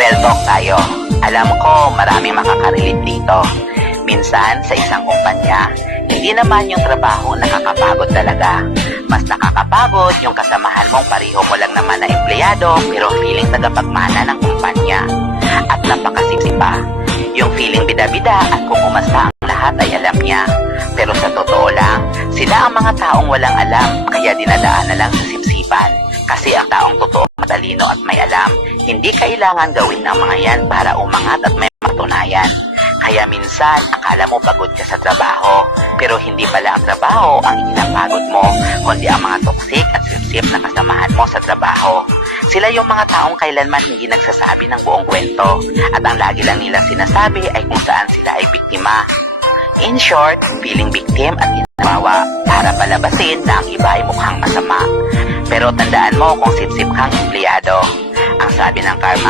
Real talk tayo. Alam ko maraming makakarelate dito. Minsan sa isang kumpanya, hindi naman yung trabaho nakakapagod talaga. Mas nakakapagod yung kasamahan mong pareho mo lang naman na empleyado pero feeling tagapagmana ng kumpanya. At napakasipsip pa, yung feeling bida-bida at kung umasta ang lahat ay alam niya. Pero sa totoo lang, sila ang mga taong walang alam kaya dinadaan na lang sa sipsipan. Kasi ang taong totoo, matalino at may alam, hindi kailangan gawin ng mga yan para umangat at may matunayan. Kaya minsan, akala mo pagod ka sa trabaho, pero hindi pala ang trabaho ang ikinapagod mo, kundi ang mga toksik at sip-sip na kasamahan mo sa trabaho. Sila yung mga taong kailanman hindi nagsasabi ng buong kwento, at ang lagi lang nila sinasabi ay kung saan sila ay biktima. In short, feeling victim at ginawa para palabasin na ang iba ay mukhang masama. Pero tandaan mo kung sip-sip kang empleyado. Ang sabi ng karma,